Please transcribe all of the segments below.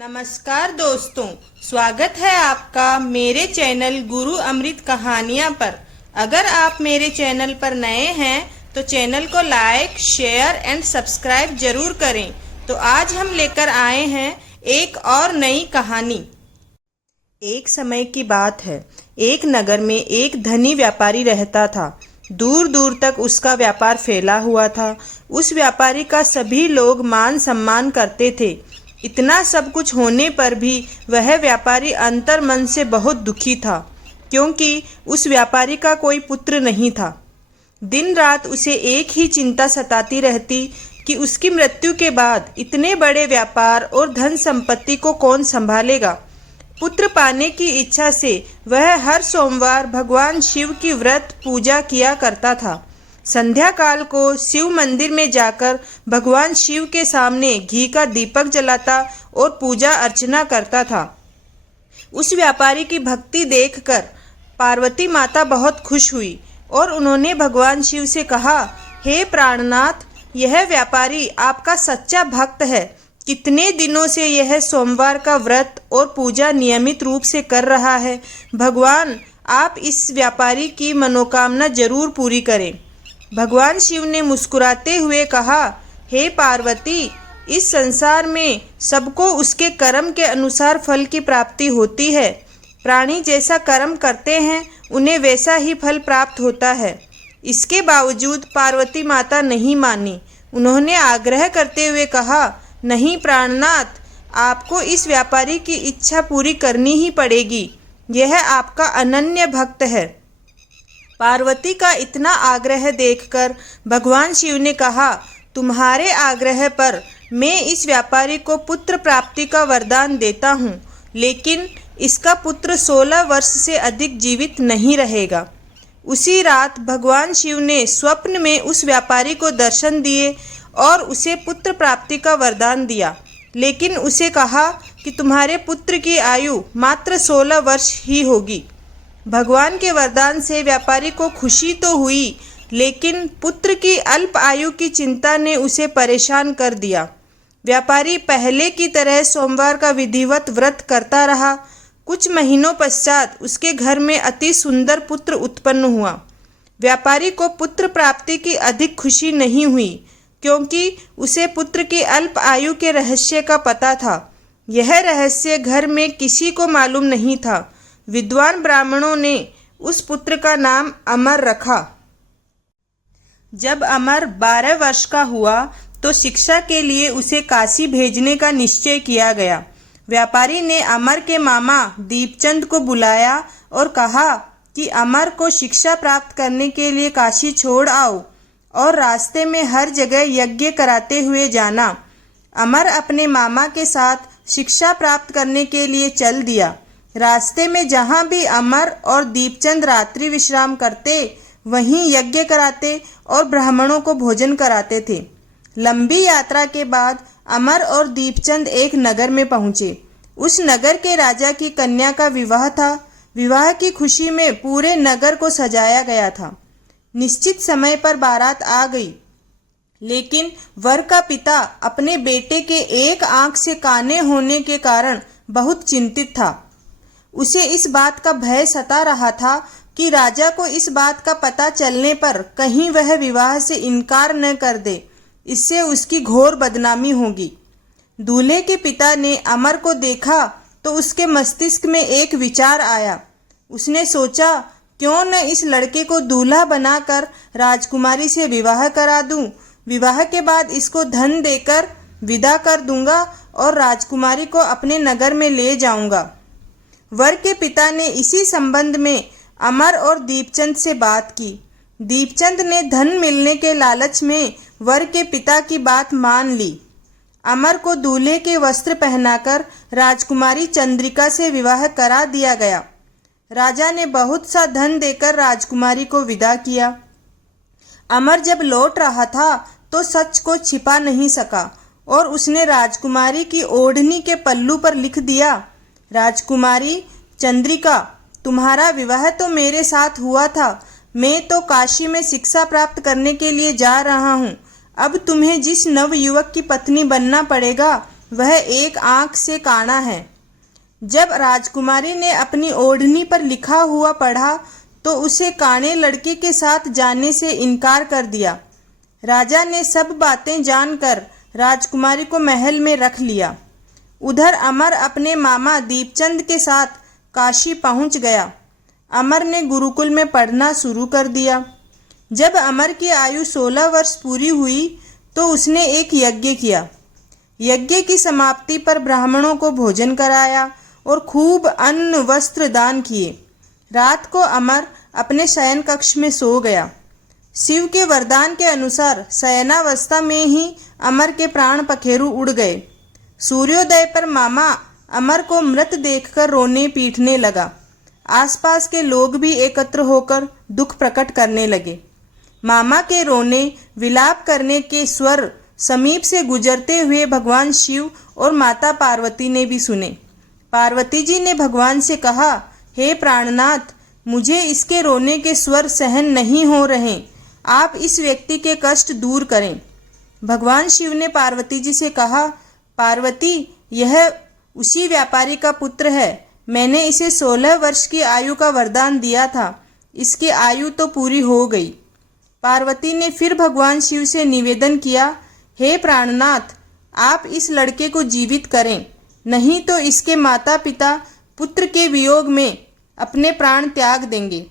नमस्कार दोस्तों, स्वागत है आपका मेरे चैनल गुरु अमृत कहानियाँ पर। अगर आप मेरे चैनल पर नए हैं तो चैनल को लाइक, शेयर एंड सब्सक्राइब जरूर करें। तो आज हम लेकर आए हैं एक और नई कहानी। एक समय की बात है, एक नगर में एक धनी व्यापारी रहता था। दूर दूर तक उसका व्यापार फैला हुआ था। उस व्यापारी का सभी लोग मान सम्मान करते थे। इतना सब कुछ होने पर भी वह व्यापारी अंतर मन से बहुत दुखी था, क्योंकि उस व्यापारी का कोई पुत्र नहीं था। दिन रात उसे एक ही चिंता सताती रहती कि उसकी मृत्यु के बाद इतने बड़े व्यापार और धन संपत्ति को कौन संभालेगा। पुत्र पाने की इच्छा से वह हर सोमवार भगवान शिव की व्रत पूजा किया करता था। संध्या काल को शिव मंदिर में जाकर भगवान शिव के सामने घी का दीपक जलाता और पूजा अर्चना करता था। उस व्यापारी की भक्ति देखकर पार्वती माता बहुत खुश हुई और उन्होंने भगवान शिव से कहा, हे प्राणनाथ, यह व्यापारी आपका सच्चा भक्त है। कितने दिनों से यह सोमवार का व्रत और पूजा नियमित रूप से कर रहा है। भगवान, आप इस व्यापारी की मनोकामना जरूर पूरी करें। भगवान शिव ने मुस्कुराते हुए कहा, हे पार्वती, इस संसार में सबको उसके कर्म के अनुसार फल की प्राप्ति होती है। प्राणी जैसा कर्म करते हैं उन्हें वैसा ही फल प्राप्त होता है। इसके बावजूद पार्वती माता नहीं मानी। उन्होंने आग्रह करते हुए कहा, नहीं प्राणनाथ, आपको इस व्यापारी की इच्छा पूरी करनी ही पड़ेगी। यह आपका अनन्य भक्त है। पार्वती का इतना आग्रह देखकर भगवान शिव ने कहा, तुम्हारे आग्रह पर मैं इस व्यापारी को पुत्र प्राप्ति का वरदान देता हूँ, लेकिन इसका पुत्र 16 वर्ष से अधिक जीवित नहीं रहेगा। उसी रात भगवान शिव ने स्वप्न में उस व्यापारी को दर्शन दिए और उसे पुत्र प्राप्ति का वरदान दिया, लेकिन उसे कहा कि तुम्हारे पुत्र की आयु मात्र 16 वर्ष ही होगी। भगवान के वरदान से व्यापारी को खुशी तो हुई, लेकिन पुत्र की अल्प आयु की चिंता ने उसे परेशान कर दिया। व्यापारी पहले की तरह सोमवार का विधिवत व्रत करता रहा। कुछ महीनों पश्चात उसके घर में अति सुंदर पुत्र उत्पन्न हुआ। व्यापारी को पुत्र प्राप्ति की अधिक खुशी नहीं हुई, क्योंकि उसे पुत्र की अल्प आयु के रहस्य का पता था। यह रहस्य घर में किसी को मालूम नहीं था। विद्वान ब्राह्मणों ने उस पुत्र का नाम अमर रखा। जब अमर 12 वर्ष का हुआ तो शिक्षा के लिए उसे काशी भेजने का निश्चय किया गया। व्यापारी ने अमर के मामा दीपचंद को बुलाया और कहा कि अमर को शिक्षा प्राप्त करने के लिए काशी छोड़ आओ और रास्ते में हर जगह यज्ञ कराते हुए जाना। अमर अपने मामा के साथ शिक्षा प्राप्त करने के लिए चल दिया। रास्ते में जहाँ भी अमर और दीपचंद रात्रि विश्राम करते, वहीं यज्ञ कराते और ब्राह्मणों को भोजन कराते थे। लंबी यात्रा के बाद अमर और दीपचंद एक नगर में पहुँचे। उस नगर के राजा की कन्या का विवाह था। विवाह की खुशी में पूरे नगर को सजाया गया था। निश्चित समय पर बारात आ गई, लेकिन वर का पिता अपने बेटे के एक आंख से काने होने के कारण बहुत चिंतित था। उसे इस बात का भय सता रहा था कि राजा को इस बात का पता चलने पर कहीं वह विवाह से इनकार न कर दे, इससे उसकी घोर बदनामी होगी। दूल्हे के पिता ने अमर को देखा तो उसके मस्तिष्क में एक विचार आया। उसने सोचा, क्यों न इस लड़के को दूल्हा बनाकर राजकुमारी से विवाह करा दूं। विवाह के बाद इसको धन देकर विदा कर दूंगा और राजकुमारी को अपने नगर में ले जाऊंगा। वर के पिता ने इसी संबंध में अमर और दीपचंद से बात की। दीपचंद ने धन मिलने के लालच में वर के पिता की बात मान ली। अमर को दूल्हे के वस्त्र पहनाकर राजकुमारी चंद्रिका से विवाह करा दिया गया। राजा ने बहुत सा धन देकर राजकुमारी को विदा किया। अमर जब लौट रहा था तो सच को छिपा नहीं सका और उसने राजकुमारी की ओढ़नी के पल्लू पर लिख दिया, राजकुमारी चंद्रिका, तुम्हारा विवाह तो मेरे साथ हुआ था। मैं तो काशी में शिक्षा प्राप्त करने के लिए जा रहा हूँ। अब तुम्हें जिस नव युवक की पत्नी बनना पड़ेगा वह एक आंख से काना है। जब राजकुमारी ने अपनी ओढ़नी पर लिखा हुआ पढ़ा तो उसे काने लड़के के साथ जाने से इनकार कर दिया। राजा ने सब बातें जानकर राजकुमारी को महल में रख लिया। उधर अमर अपने मामा दीपचंद के साथ काशी पहुंच गया। अमर ने गुरुकुल में पढ़ना शुरू कर दिया। जब अमर की आयु 16 वर्ष पूरी हुई तो उसने एक यज्ञ किया। यज्ञ की समाप्ति पर ब्राह्मणों को भोजन कराया और खूब अन्न वस्त्र दान किए। रात को अमर अपने शयन कक्ष में सो गया। शिव के वरदान के अनुसार शयनावस्था में ही अमर के प्राण पखेरु उड़ गए। सूर्योदय पर मामा अमर को मृत देखकर रोने पीटने लगा। आसपास के लोग भी एकत्र होकर दुख प्रकट करने लगे। मामा के रोने विलाप करने के स्वर समीप से गुजरते हुए भगवान शिव और माता पार्वती ने भी सुने। पार्वती जी ने भगवान से कहा, हे प्राणनाथ, मुझे इसके रोने के स्वर सहन नहीं हो रहे, आप इस व्यक्ति के कष्ट दूर करें। भगवान शिव ने पार्वती जी से कहा, पार्वती, यह उसी व्यापारी का पुत्र है। मैंने इसे 16 वर्ष की आयु का वरदान दिया था, इसकी आयु तो पूरी हो गई। पार्वती ने फिर भगवान शिव से निवेदन किया, हे प्राणनाथ, आप इस लड़के को जीवित करें, नहीं तो इसके माता पिता पुत्र के वियोग में अपने प्राण त्याग देंगे।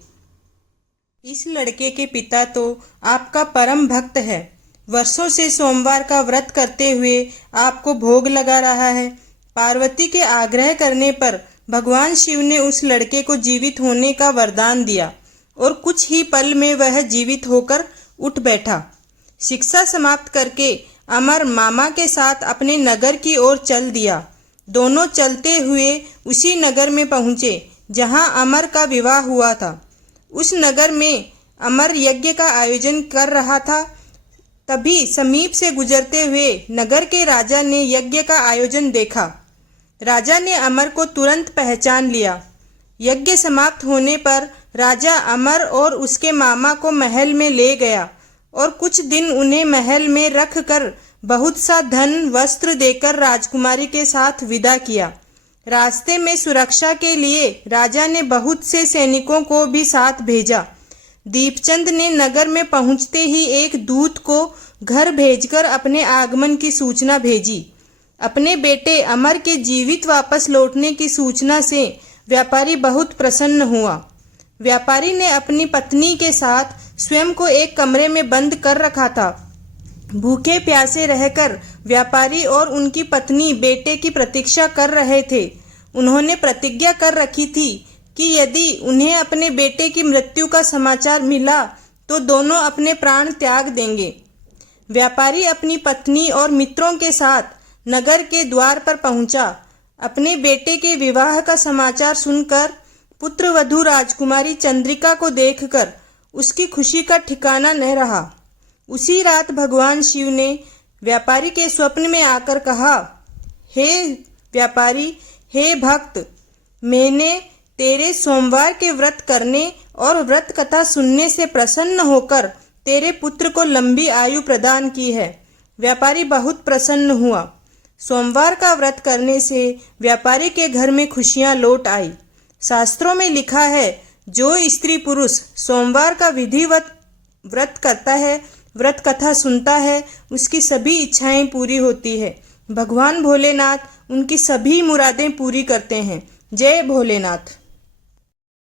इस लड़के के पिता तो आपका परम भक्त है, वर्षों से सोमवार का व्रत करते हुए आपको भोग लगा रहा है। पार्वती के आग्रह करने पर भगवान शिव ने उस लड़के को जीवित होने का वरदान दिया और कुछ ही पल में वह जीवित होकर उठ बैठा। शिक्षा समाप्त करके अमर मामा के साथ अपने नगर की ओर चल दिया। दोनों चलते हुए उसी नगर में पहुँचे जहाँ अमर का विवाह हुआ था। उस नगर में अमर यज्ञ का आयोजन कर रहा था। तभी समीप से गुजरते हुए नगर के राजा ने यज्ञ का आयोजन देखा। राजा ने अमर को तुरंत पहचान लिया। यज्ञ समाप्त होने पर राजा अमर और उसके मामा को महल में ले गया और कुछ दिन उन्हें महल में रख कर बहुत सा धन वस्त्र देकर राजकुमारी के साथ विदा किया। रास्ते में सुरक्षा के लिए राजा ने बहुत से सैनिकों को भी साथ भेजा। दीपचंद ने नगर में पहुंचते ही एक दूत को घर भेजकर अपने आगमन की सूचना भेजी। अपने बेटे अमर के जीवित वापस लौटने की सूचना से व्यापारी बहुत प्रसन्न हुआ। व्यापारी ने अपनी पत्नी के साथ स्वयं को एक कमरे में बंद कर रखा था। भूखे प्यासे रहकर व्यापारी और उनकी पत्नी बेटे की प्रतीक्षा कर रहे थे। उन्होंने प्रतिज्ञा कर रखी थी कि यदि उन्हें अपने बेटे की मृत्यु का समाचार मिला तो दोनों अपने प्राण त्याग देंगे। व्यापारी अपनी पत्नी और मित्रों के साथ नगर के द्वार पर पहुंचा। अपने बेटे के विवाह का समाचार सुनकर पुत्रवधू राजकुमारी चंद्रिका को देखकर उसकी खुशी का ठिकाना न रहा। उसी रात भगवान शिव ने व्यापारी के स्वप्न में आकर कहा, हे व्यापारी, हे भक्त, मैंने तेरे सोमवार के व्रत करने और व्रत कथा सुनने से प्रसन्न होकर तेरे पुत्र को लंबी आयु प्रदान की है। व्यापारी बहुत प्रसन्न हुआ। सोमवार का व्रत करने से व्यापारी के घर में खुशियां लौट आई। शास्त्रों में लिखा है, जो स्त्री पुरुष सोमवार का विधिवत व्रत करता है, व्रत कथा सुनता है, उसकी सभी इच्छाएं पूरी होती है। भगवान भोलेनाथ उनकी सभी मुरादें पूरी करते हैं। जय भोलेनाथ।